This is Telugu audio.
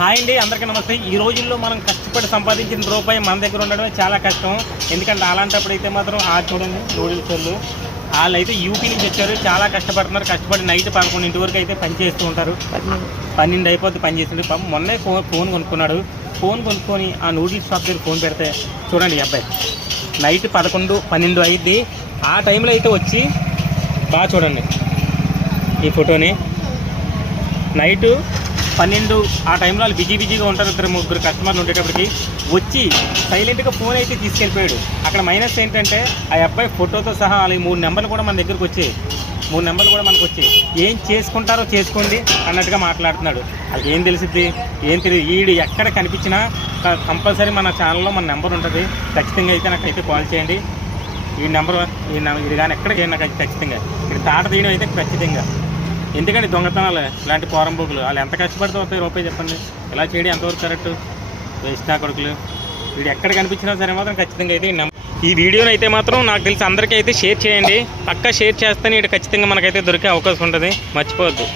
హాయ్ అండి, అందరికీ నమస్తే. ఈ రోజుల్లో మనం కష్టపడి సంపాదించిన రూపాయి మన దగ్గర ఉండడమే చాలా కష్టం. ఎందుకంటే అలాంటప్పుడు అయితే మాత్రం చూడండి నూడిల్స్ వాళ్ళు అయితే యూపీ నుంచి వచ్చారు, చాలా కష్టపడుతున్నారు. కష్టపడి నైట్ 11 వరకు అయితే పని చేస్తూ ఉంటారు. 12 అయిపోతే పని చేస్తుండే. పాపం మొన్నే ఫోన్ కొనుక్కున్నాడు. ఫోన్ కొనుక్కొని ఆ నూడిల్స్ షాప్ దగ్గర ఫోన్ పెడితే చూడండి ఈ అబ్బాయి నైట్ 11, 12 అయింది. ఆ టైంలో అయితే వచ్చి బాగా చూడండి ఈ ఫోటోని. నైటు 12 ఆ టైంలో వాళ్ళు బిజీగా ఉంటారు. 2-3 కస్టమర్లు ఉండేటప్పటికి వచ్చి సైలెంట్గా ఫోన్ అయితే తీసుకెళ్ళిపోయాడు. అక్కడ మైనస్ ఏంటంటే ఆ అబ్బాయి ఫోటోతో సహా వాళ్ళకి 3 నెంబర్లు కూడా మన దగ్గరకు వచ్చాయి. 3 నెంబర్లు కూడా మనకు వచ్చాయి. ఏం చేసుకుంటారో చేసుకోండి అన్నట్టుగా మాట్లాడుతున్నాడు. వాళ్ళకి ఏం తెలిసిద్ది, ఏం తెలియదు. వీడు ఎక్కడ కనిపించినా కంపల్సరీ మన ఛానల్లో మన నెంబర్ ఉంటుంది. ఖచ్చితంగా అయితే నాకైతే కాల్ చేయండి. ఈ నెంబర్ ఇది కానీ ఎక్కడికి నాకు ఖచ్చితంగా ఇక్కడ తాట తీయడం అయితే ఖచ్చితంగా. ఎందుకంటే దొంగతనాలు ఇలాంటి పోరంబోకులు వాళ్ళు ఎంత కష్టపడితే వస్తాయి రూపాయి చెప్పండి. ఇలా చేయడం ఎంతవరకు కరెక్ట్? వేస్ట్ నా కొడుకులు. వీడు ఎక్కడ కనిపించినా సరే మాత్రం ఖచ్చితంగా అయితే ఈ వీడియోని అయితే మాత్రం నాకు తెలిసి అందరికీ అయితే షేర్ చేయండి. పక్కా షేర్ చేస్తేనే ఇటు ఖచ్చితంగా మనకైతే దొరికే అవకాశం ఉంటుంది. మర్చిపోవద్దు.